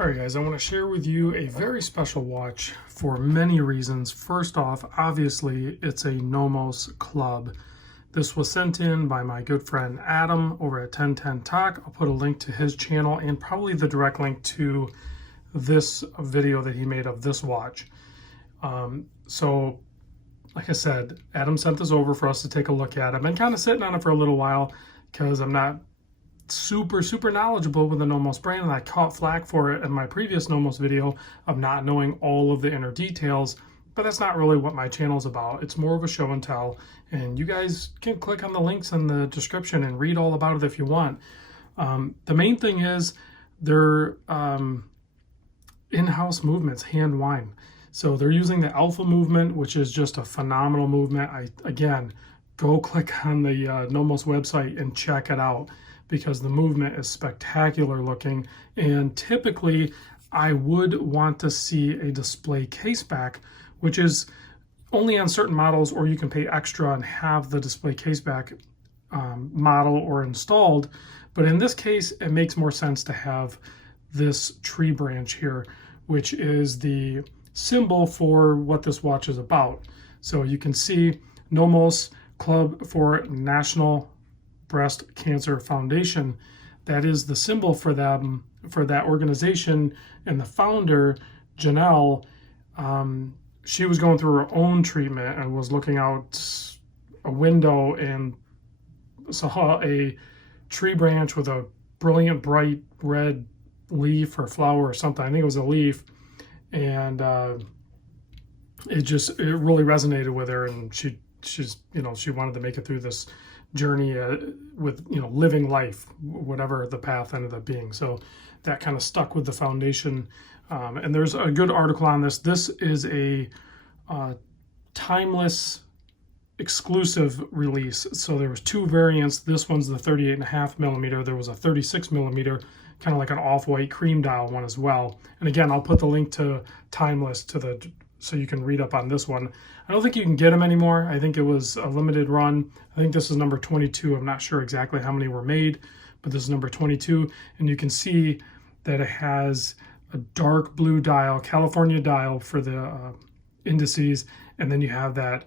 Alright guys, I want to share with you a very special watch for many reasons. First off, obviously it's a Nomos Club. This was sent in by my good friend Adam over at 1010 Tock. I'll put a link to his channel and probably the direct link to this video that he made of this watch. So like I said, Adam sent this over for us to take a look at. I've been kind of sitting on it for a little while because I'm not super knowledgeable with the Nomos brand, and I caught flack for it in my previous Nomos video of not knowing all of the inner details, but that's not really what my channel is about. It's more of a show and tell, and you guys can click on the links in the description and read all about it if you want. The main thing is their in-house movements, hand wind. So they're using the alpha movement, which is just a phenomenal movement. Again, go click on the Nomos website and check it out, because the movement is spectacular looking. And typically I would want to see a display case back, which is only on certain models, or you can pay extra and have the display case back model or installed. But in this case, it makes more sense to have this tree branch here, which is the symbol for what this watch is about. So you can see Nomos Club for National Breast Cancer Foundation. That is the symbol for them, for that organization. And the founder, Janelle, she was going through her own treatment and was looking out a window and saw a tree branch with a brilliant bright red leaf or flower or something. I think it was a leaf, and it really resonated with her, and she wanted to make it through this journey with living life, whatever the path ended up being. So that kind of stuck with the foundation. And there's a good article on this. This is a timeless exclusive release. So there was two variants. This one's the 38.5 millimeter. There was a 36 millimeter, kind of like an off-white cream dial one as well. And again, I'll put the link to Timeless so you can read up on this one. I don't think you can get them anymore. I think it was a limited run. I think this is number 22. I'm not sure exactly how many were made, but this is number 22. And you can see that it has a dark blue dial, California dial for the indices. And then you have that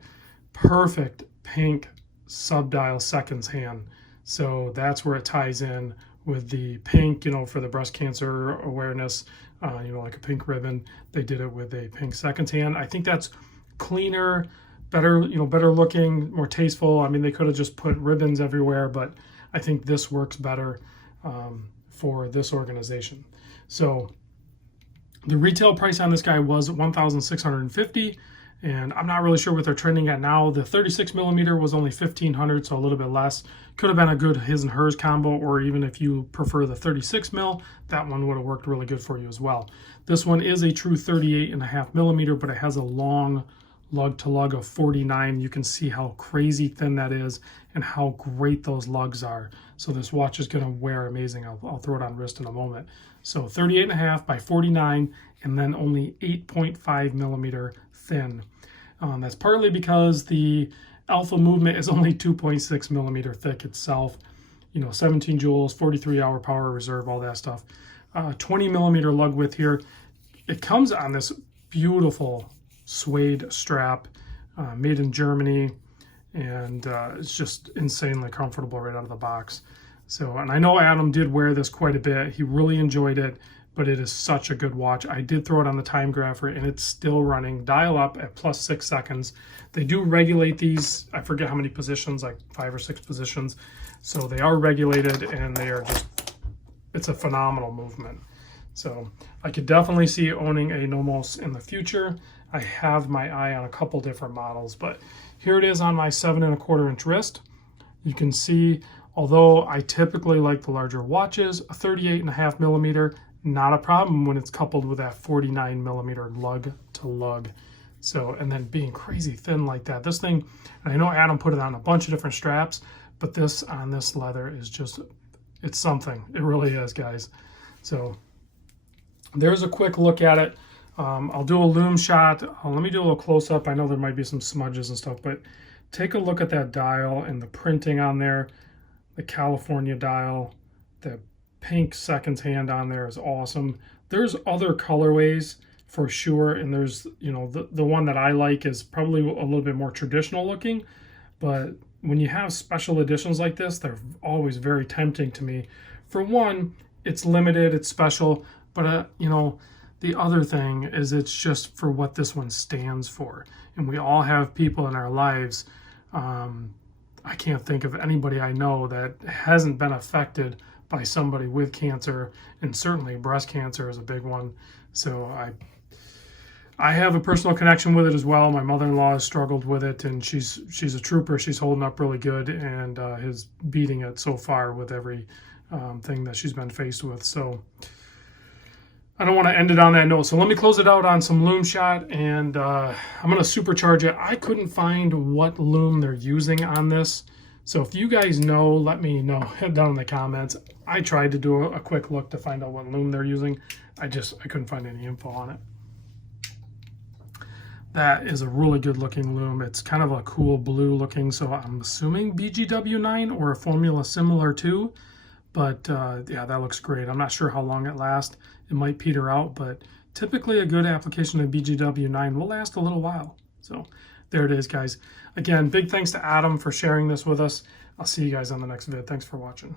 perfect pink sub-dial seconds hand. So that's where it ties in with the pink, for the breast cancer awareness, like a pink ribbon. They did it with a pink seconds hand. I think that's cleaner, better, better looking, more tasteful. I mean, they could have just put ribbons everywhere, but I think this works better for this organization. So the retail price on this guy was $1,650, and I'm not really sure what they're trending at now. The 36 millimeter was only $1,500, so a little bit less. Could have been a good his and hers combo, or even if you prefer the 36 mil, that one would have worked really good for you as well. This one is a true 38.5 millimeter, but it has a long lug to lug of 49. You can see how crazy thin that is and how great those lugs are. So this watch is going to wear amazing. I'll throw it on wrist in a moment. So 38.5 by 49, and then only 8.5 millimeter thin. That's partly because the alpha movement is only 2.6 millimeter thick itself. 17 joules, 43-hour power reserve, all that stuff. 20 millimeter lug width here. It comes on this beautiful suede strap, made in Germany, and it's just insanely comfortable right out of the box. So, and I know Adam did wear this quite a bit. He really enjoyed it, but it is such a good watch. I did throw it on the time grapher, and it's still running dial up at +6 seconds. They do regulate these. I forget how many positions, like 5 or 6 positions. So they are regulated, and they are it's a phenomenal movement. So I could definitely see owning a Nomos in the future. I have my eye on a couple different models, but here it is on my 7¼ inch wrist. You can see, although I typically like the larger watches, a 38.5 millimeter, not a problem when it's coupled with that 49 millimeter lug to lug. So, and then being crazy thin like that. This thing, and I know Adam put it on a bunch of different straps, but this on this leather is just, it's something. It really is, guys. So there's a quick look at it. I'll do a loom shot. Let me do a little close up. I know there might be some smudges and stuff, but take a look at that dial and the printing on there, the California dial, the pink seconds hand on there is awesome. There's other colorways for sure, and there's, you know, the one that I like is probably a little bit more traditional looking, but when you have special editions like this, they're always very tempting to me. For one, it's limited, it's special, but you know, the other thing is it's just for what this one stands for. And we all have people in our lives. I can't think of anybody I know that hasn't been affected by somebody with cancer, and certainly breast cancer is a big one. So I have a personal connection with it as well. My mother-in-law has struggled with it, and she's a trooper. She's holding up really good, and is beating it so far with every thing that she's been faced with. So I don't want to end it on that note. So let me close it out on some loom shot, and I'm going to supercharge it. I couldn't find what loom they're using on this. So if you guys know, let me know down in the comments. I tried to do a quick look to find out what loom they're using. I couldn't find any info on it. That is a really good looking loom. It's kind of a cool blue looking, so I'm assuming BGW9 or a formula similar to, but yeah, that looks great. I'm not sure how long it lasts. It might peter out, but typically a good application of BGW9 will last a little while. So there it is, guys. Again, big thanks to Adam for sharing this with us. I'll see you guys on the next vid. Thanks for watching.